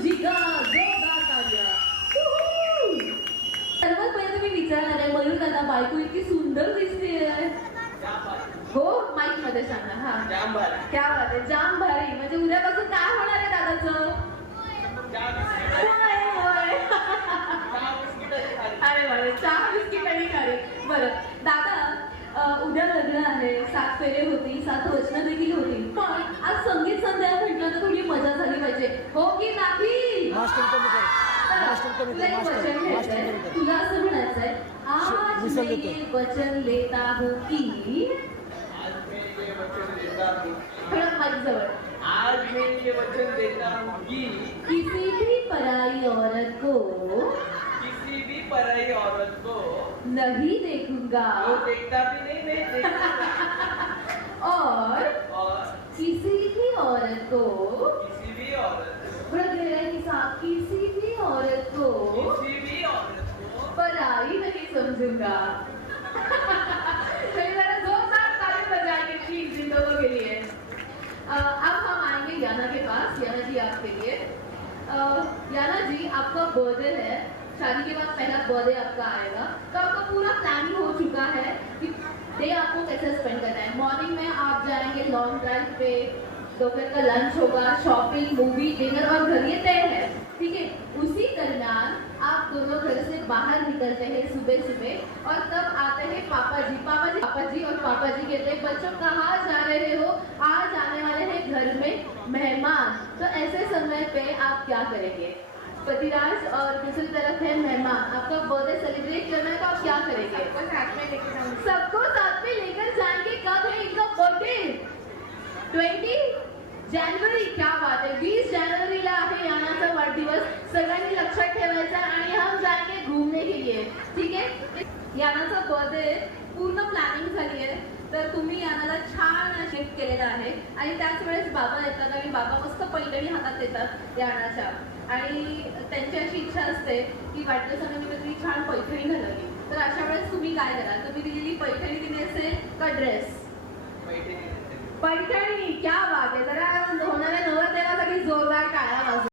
तुझी जोरदार तालिया. सर्वात पहिले तुम्ही विचारणार आहे मयूर दादा बायको इतकी सुंदर दिसते. हो माईक मध्ये सांगा. हा क्या बात आहे. जाम भारी. म्हणजे उद्यापासून काय होणार आहे दादाचं? अरे बाबा चहा बिस्किट आणि खारे. बरं दादा उद्या लग्न आहे, 7 फेरे होती, 7 वचनं देखील होती, पण आज संगीत संध्या म्हटलं तर थोडी मजा झाली पाहिजे, हो की नाही? तुला असं म्हणायचंय आज मैं ये वचन लेता हूँ की आज मैं ये वचन देता हूँ कि किसी भी पराई औरत को नहीं देखूंगा, वो देखता भी नहीं, मैं देखता और किसी भी औरत को पराई नहीं समझूंगा. जोरदार ताली बजाएंगे प्लीज इन लोगों के लिए. अब हम आएंगे याना के पास. याना जी आपके लिए. याना जी आपका बर्थडे है, शादी के बाद पहला बर्थडे आपका आएगा, तो आपका पूरा प्लानिंग हो चुका है कि डे आपको कैसे स्पेंड करना है. मॉर्निंग में आप जाएंगे लॉन्ग ड्राइव पे, दोपहर का लंच होगा, शॉपिंग, मूवी, डिनर और घर ये तय है, ठीक है. उसी दरमियान आप दोनों घर से बाहर निकलते हैं सुबह सुबह और तब आते हैं पापा जी और पापा जी कहते हैं बच्चों कहाँ जा रहे हो, आज आने वाले हैं घर में मेहमान. तो ऐसे समय पे आप क्या करेंगे? पतिराज और दूसरी तरफ है मेहमान, आपका बर्थडे सेलिब्रेट करना है तो आप क्या करेंगे? सबको साथ में लेकर जाएंगे. कब है इनका बर्थडे? 20 जानेवारी. क्या बात है. 20 जानेवारीला आहे यानाचा वाढदिवस. सगळ्यांनी लक्षात ठेवायचं आणि हम जाएंगे घूमने के लिए, ठीक है. यानाचा बर्थडे पूर्ण प्लॅनिंग झाली आहे, तर तुम्ही यानाला छान शिफ्ट केलेला आहे आणि त्याच वेळेस बाबा येतात आणि बाबा मस्त पैठणी हातात येतात यानाच्या आणि त्यांची अशी इच्छा असते की वाढदिवसानिमित्त तुम्ही छान पैठणी घालावी. तर अशा वेळेस तुम्ही काय कराल? तुम्ही दिलेली पैठणी दिली असेल का ड्रेस? पैठणी. क्या बात आहे. जरा होणाऱ्या नवरदेवासाठी जोरदार टाळ्या वाजवा.